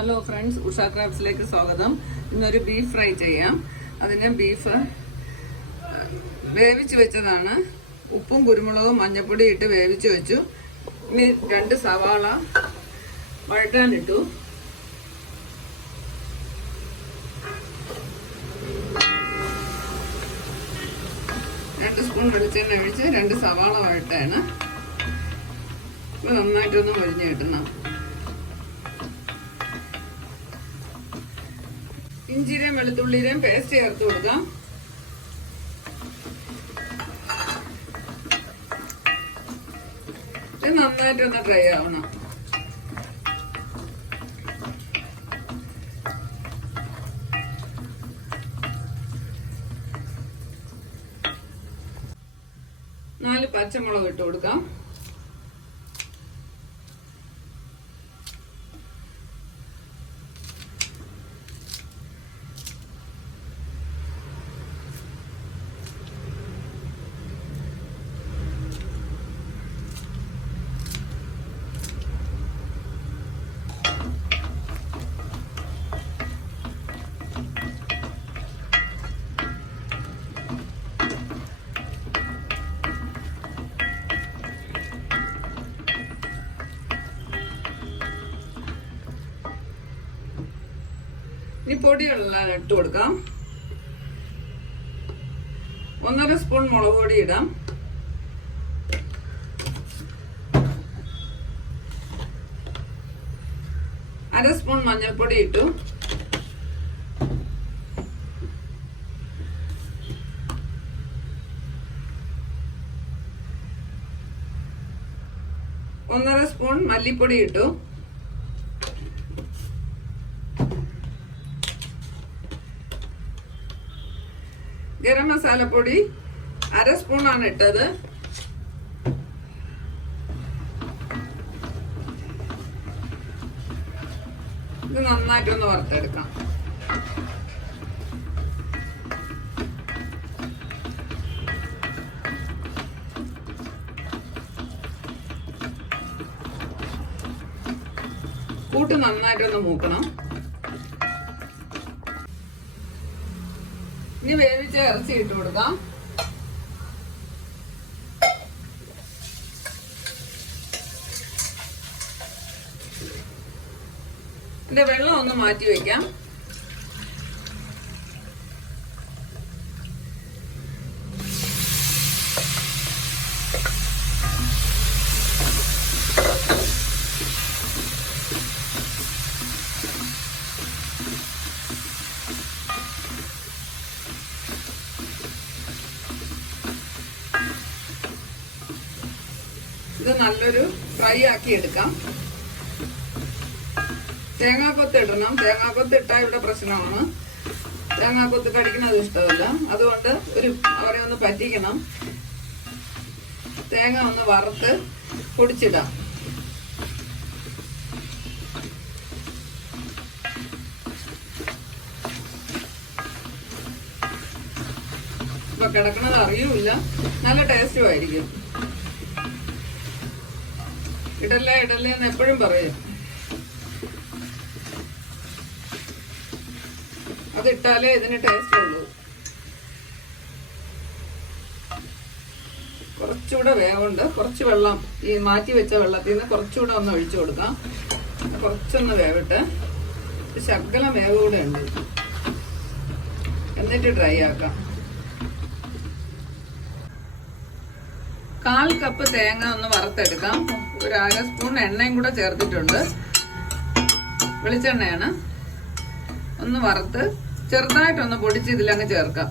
Hello friends, Usha ക്രാഫ്റ്റ്സിലേക്ക് സ്വാഗതം. ഇന്നൊരു beef fry ചെയ്യാം. അതിന് ബീഫ് വേവിച്ച് വെച്ചതാണ്. ഉപ്പും കുരുമുളകും മഞ്ഞപ്പൊടി ഇട്ട് വേവിച്ച് വെച്ചു. ഇനി 2 സവാള വഴറ്റാനിട്ടു. രണ്ട് സ്പൂൺ വെളിച്ചെണ്ണ ഒഴിച്ച് 2 സവാള വഴട്ടാണ്. ഇപ്പൊ നന്നായിട്ടൊന്ന് മൊരിഞ്ഞ് കിട്ടണം. ഇഞ്ചിയുടെയും വെളുത്തുള്ളിയുടെയും പേസ്റ്റ് ചേർത്ത് കൊടുക്കാം. ഇത് നന്നായിട്ടൊന്ന് ഡ്രൈ ആവണം. നാല് പച്ചമുളക് ഇട്ട് കൊടുക്കാം. ഇനി പൊടികളെല്ലാം ഇട്ട് കൊടുക്കാം. 1.5 സ്പൂൺ മുളക് പൊടി ഇടാം. അര സ്പൂൺ മഞ്ഞൾപ്പൊടി ഇട്ടു. ഒന്നര സ്പൂൺ മല്ലിപ്പൊടി ഇട്ടു. ഗരം മസാലപ്പൊടി അര സ്പൂണാണ് ഇട്ടത്. ഇത് നന്നായിട്ടൊന്ന് വറുത്തെടുക്കാം. കൂട്ട് നന്നായിട്ടൊന്ന് മൂക്കണം. ഇനി വേവിച്ച ഇറച്ചി ഇട്ട് കൊടുക്കാം. ഇതിന്റെ വെള്ളം ഒന്ന് മാറ്റി വെക്കാം. ഇത് നല്ലൊരു ഫ്രൈ ആക്കി എടുക്കാം. തേങ്ങാക്കൊത്ത് ഇടണം. തേങ്ങാക്കൊത്ത് ഇട്ടാൽ ഇവിടെ പ്രശ്നമാണ്. തേങ്ങാക്കൊത്ത് കടിക്കുന്നത് ഇഷ്ടമല്ല. അതുകൊണ്ട് അവരെ ഒന്ന് പറ്റിക്കണം. തേങ്ങ ഒന്ന് വറുത്ത് പൊടിച്ചിടാം. ഇപ്പൊ കിടക്കുന്നത് അറിയൂല. നല്ല ടേസ്റ്റും ആയിരിക്കും. ഇടല്ലേ എന്ന് എപ്പോഴും പറയും. അതിട്ടാലേ ഇതിന് ടേസ്റ്റ് ഉള്ളൂ. കുറച്ചുകൂടെ വേവുണ്ട്. കുറച്ച് വെള്ളം, ഈ മാറ്റി വെച്ച വെള്ളത്തിൽ നിന്ന് കുറച്ചുകൂടെ ഒന്ന് ഒഴിച്ചു കൊടുക്കാം. കുറച്ചൊന്ന് വേവിട്ട് ശകലം വേവ് കൂടെ ഉണ്ട്. എന്നിട്ട് ഡ്രൈ ആക്കാം. 1/4 കപ്പ് തേങ്ങ ഒന്ന് വറുത്തെടുക്കാം. ഒരു അര സ്പൂൺ എണ്ണയും കൂടെ ചേർത്തിട്ടുണ്ട്. വെളിച്ചെണ്ണയാണ്. ഒന്ന് വറുത്ത് ചെറുതായിട്ടൊന്ന് പൊടിച്ച് ഇതിലങ്ങ് ചേർക്കാം.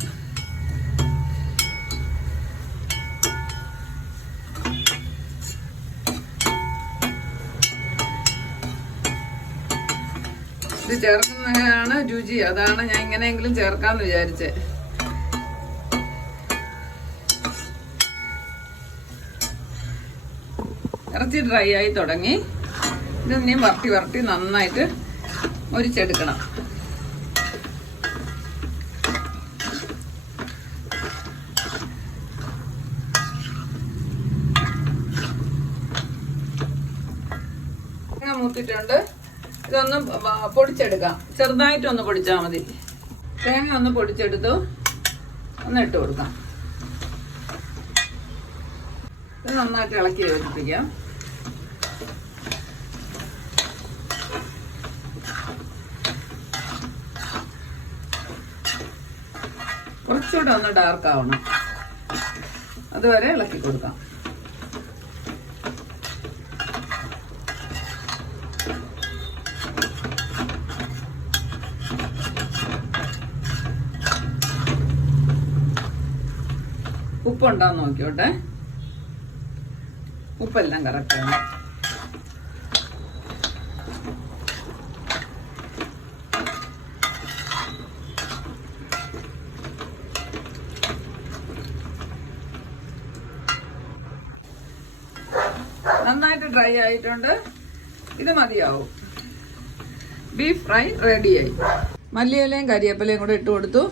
ഇത് ചേർക്കുന്നതാണ് രുചി. അതാണ് ഞാൻ ഇങ്ങനെയെങ്കിലും ചേർക്കാന്ന് വിചാരിച്ചേ. ഇറച്ചി ഡ്രൈ ആയി തുടങ്ങി. ഇത് ഇനി വരട്ടി നന്നായിട്ട് മൊരിച്ചെടുക്കണം. മൂത്തിട്ടുണ്ട്. ഇതൊന്ന് പൊടിച്ചെടുക്കാം. ചെറുതായിട്ടൊന്ന് പൊടിച്ചാൽ മതി. തേങ്ങ ഒന്ന് പൊടിച്ചെടുത്തു, ഒന്ന് ഇട്ട് കൊടുക്കാം. ഇത് നന്നായിട്ട് ഇളക്കി യോജിപ്പിക്കാം. കുറച്ചുകൂടെ ഒന്ന് ഡാർക്ക് ആവണം, അതുവരെ ഇളക്കി കൊടുക്കാം. ഉപ്പുണ്ടാന്ന് നോക്കിയോട്ടെ. ഉപ്പെല്ലാം കറക്റ്റാണ്. നന്നായിട്ട് ഡ്രൈ ആയിട്ടുണ്ട്. ഇത് മതിയാവും. ബീഫ് ഫ്രൈ റെഡിയായി. മല്ലിയിലയും കരിവേപ്പിലയും കൂടെ ഇട്ട് കൊടുത്തു.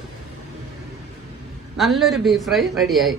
നല്ലൊരു ബീഫ് ഫ്രൈ റെഡിയായി.